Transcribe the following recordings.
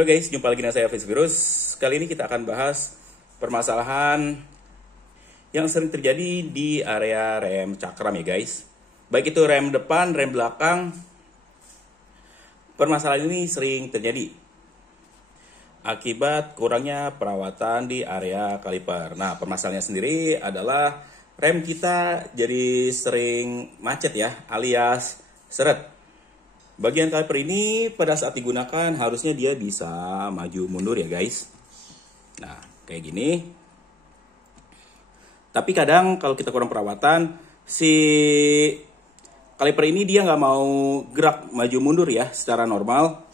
Halo guys, jumpa lagi dengan saya Virus. Kali ini kita akan bahas permasalahan yang sering terjadi di area rem cakram ya guys. Baik itu rem depan, rem belakang. Permasalahan ini sering terjadi akibat kurangnya perawatan di area kaliper. Nah, permasalahannya sendiri adalah rem kita jadi sering macet ya, alias seret. Bagian kaliper ini pada saat digunakan harusnya dia bisa maju mundur ya guys. Nah, kayak gini. Tapi kadang kalau kita kurang perawatan, si kaliper ini dia nggak mau gerak maju mundur ya secara normal.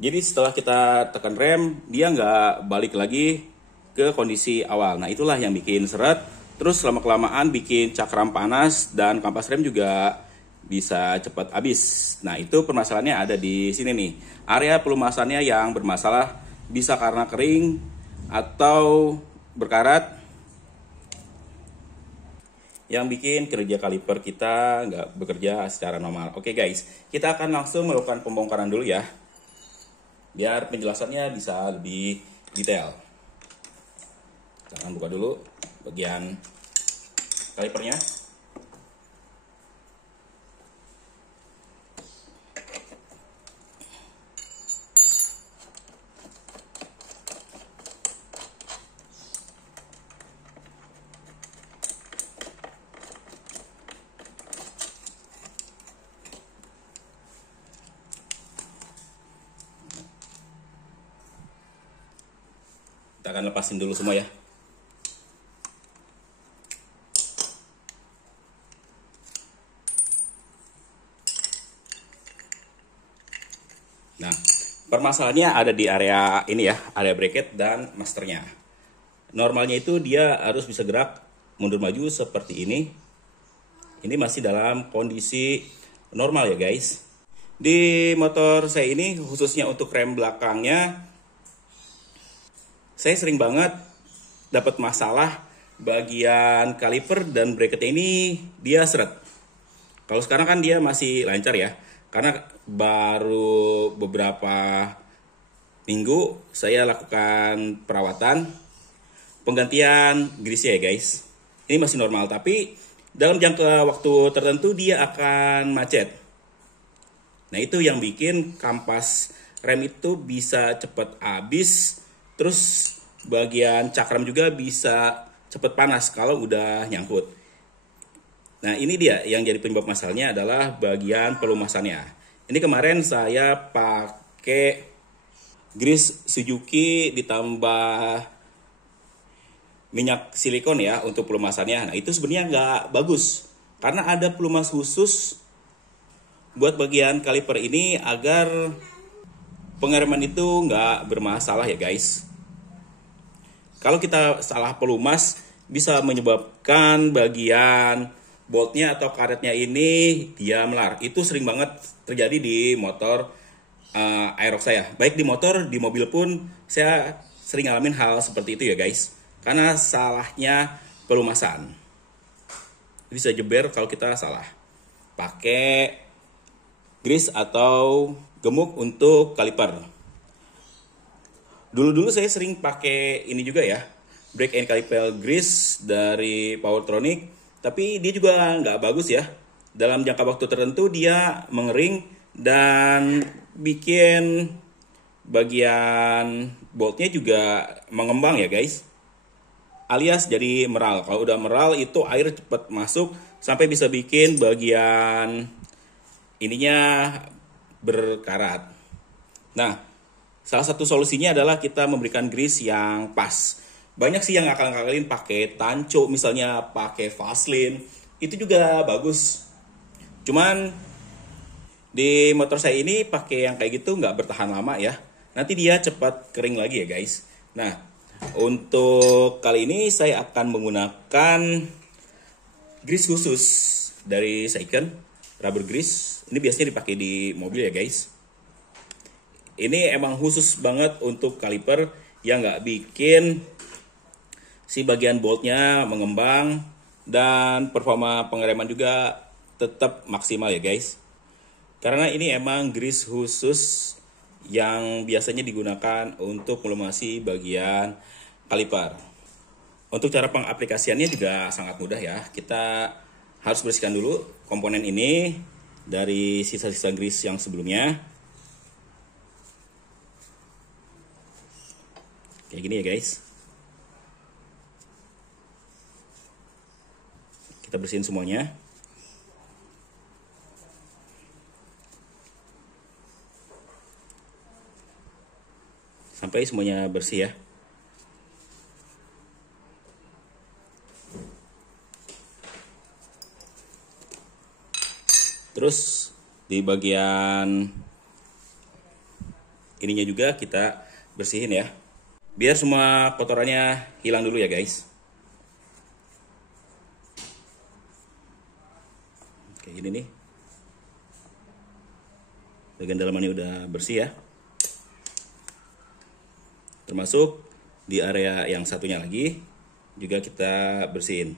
Jadi setelah kita tekan rem, dia nggak balik lagi ke kondisi awal. Nah, itulah yang bikin seret. Terus lama-kelamaan bikin cakram panas dan kampas rem juga bisa cepat habis. Nah, itu permasalahannya ada di sini nih. Area pelumasannya yang bermasalah bisa karena kering atau berkarat yang bikin kerja kaliper kita nggak bekerja secara normal. Oke guys, kita akan langsung melakukan pembongkaran dulu ya, biar penjelasannya bisa lebih detail. Kita akan buka dulu bagian kalipernya. Kita akan lepasin dulu semua ya. Nah, permasalahannya ada di area ini ya, area bracket dan masternya. Normalnya itu dia harus bisa gerak mundur maju seperti ini. Ini masih dalam kondisi normal ya guys. Di motor saya ini khususnya untuk rem belakangnya, saya sering banget dapat masalah bagian kaliper dan bracketnya ini dia seret. Kalau sekarang kan dia masih lancar ya, karena baru beberapa minggu saya lakukan perawatan penggantian grisnya ya guys. Ini masih normal, tapi dalam jangka waktu tertentu dia akan macet. Nah, itu yang bikin kampas rem itu bisa cepat habis. Terus bagian cakram juga bisa cepat panas kalau udah nyangkut. Nah, ini dia yang jadi penyebab masalahnya adalah bagian pelumasannya. Ini kemarin saya pakai grease Suzuki ditambah minyak silikon ya untuk pelumasannya. Nah, itu sebenarnya nggak bagus karena ada pelumas khusus buat bagian kaliper ini agar pengereman itu nggak bermasalah ya guys. Kalau kita salah pelumas bisa menyebabkan bagian boltnya atau karetnya ini dia melar. Itu sering banget terjadi di motor Aerox saya. Baik di motor, di mobil pun saya sering ngalamin hal seperti itu ya guys. Karena salahnya pelumasan. Bisa jeber kalau kita salah. Pakai grease atau gemuk untuk kaliper. Dulu saya sering pakai ini juga ya, brake and caliper grease dari Powertronic, tapi dia juga nggak bagus ya. Dalam jangka waktu tertentu dia mengering dan bikin bagian boltnya juga mengembang ya guys, alias jadi meral. Kalau udah meral itu air cepat masuk sampai bisa bikin bagian ininya berkarat. Nah, salah satu solusinya adalah kita memberikan grease yang pas. Banyak sih yang ngakal-ngakalin pakai tanco, misalnya pakai Vaseline. Itu juga bagus. Cuman di motor saya ini pakai yang kayak gitu nggak bertahan lama ya. Nanti dia cepat kering lagi ya guys. Nah, untuk kali ini saya akan menggunakan grease khusus dari Seiken, rubber grease. Ini biasanya dipakai di mobil ya guys. Ini emang khusus banget untuk kaliper yang nggak bikin si bagian boltnya mengembang dan performa pengereman juga tetap maksimal ya guys. Karena ini emang grease khusus yang biasanya digunakan untuk melumasi bagian kaliper. Untuk cara pengaplikasiannya juga sangat mudah ya. Kita harus bersihkan dulu komponen ini dari sisa-sisa grease yang sebelumnya. Kayak gini ya guys. Kita bersihin semuanya. Sampai semuanya bersih ya. Terus di bagian ininya juga kita bersihin ya. Biar semua kotorannya hilang dulu ya guys. Kayak gini nih. Bagian dalamannya udah bersih ya. Termasuk di area yang satunya lagi juga kita bersihin.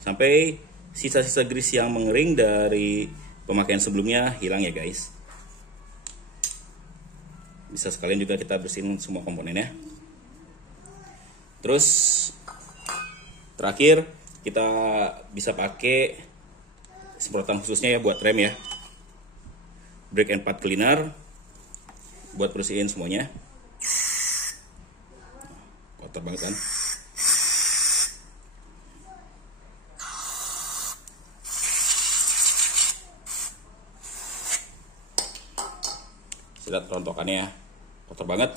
Sampai sisa-sisa grease yang mengering dari pemakaian sebelumnya hilang ya guys. Bisa sekalian juga kita bersihin semua komponennya. Terus terakhir kita bisa pakai semprotan khususnya ya buat rem ya. Brake and pad cleaner buat bersihin semuanya. Kotor banget kan. Lihat rontokannya kotor banget.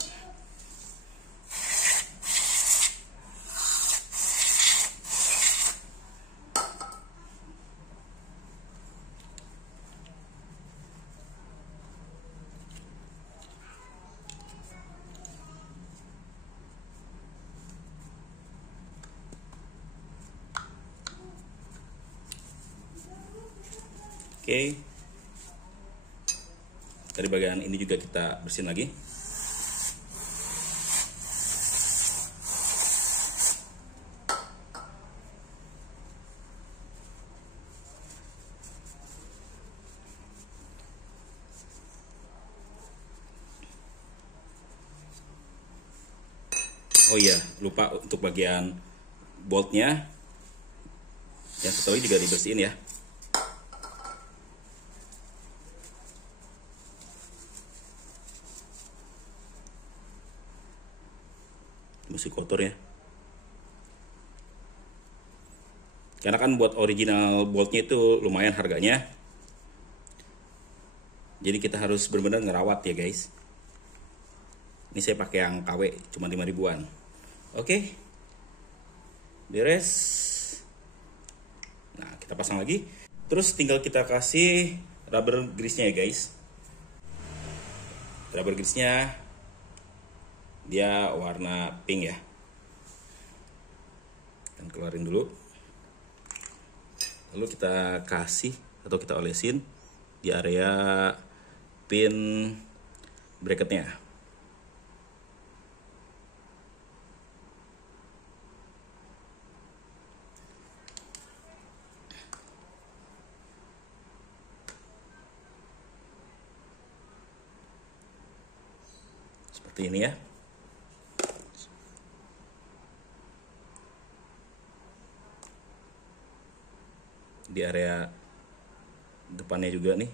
Oke. Dari bagian ini juga kita bersihin lagi. Oh iya, lupa untuk bagian boltnya. Yang satu lagi juga dibersihin ya. Masih kotor ya. Karena kan buat original boltnya itu lumayan harganya. Jadi kita harus benar-benar ngerawat ya guys. Ini saya pakai yang KW cuma 5 ribuan. Oke. Beres. Nah, kita pasang lagi. Terus tinggal kita kasih rubber grease-nya ya guys. Rubber grease-nya dia warna pink ya. Dan keluarin dulu. Lalu kita kasih atau kita olesin di area pin bracketnya. Seperti ini ya. Di area depannya juga nih.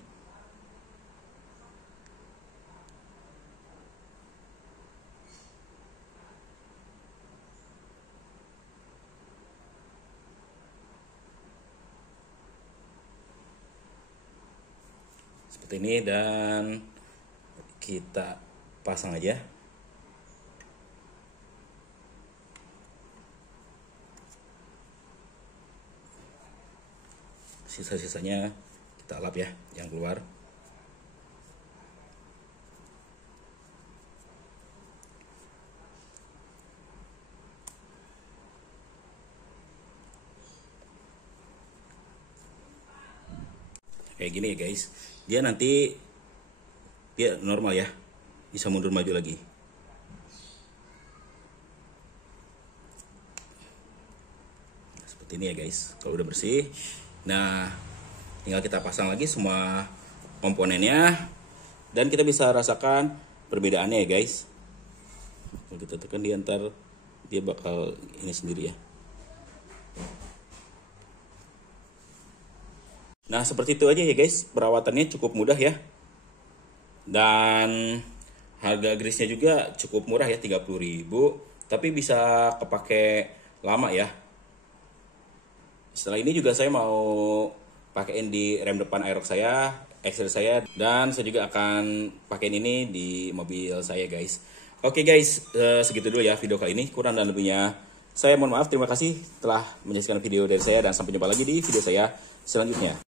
Seperti ini dan kita pasang aja. Sisa-sisanya kita lap ya, yang keluar. Kayak gini ya guys. Dia nanti dia normal ya, bisa mundur maju lagi. seperti ini ya guys. Kalau udah bersih, nah tinggal kita pasang lagi semua komponennya dan kita bisa rasakan perbedaannya ya guys. Kalau kita tekan dia ntar dia bakal ini sendiri ya. Nah seperti itu aja ya guys, perawatannya cukup mudah ya. Dan harga grease-nya juga cukup murah ya, 30.000, tapi bisa kepake lama ya. Setelah ini juga saya mau pakein di rem depan Aerox saya, Excel saya, dan saya juga akan pakein ini di mobil saya guys. Oke guys, segitu dulu ya video kali ini. Kurang dan lebihnya saya mohon maaf. Terima kasih telah menyaksikan video dari saya dan sampai jumpa lagi di video saya selanjutnya.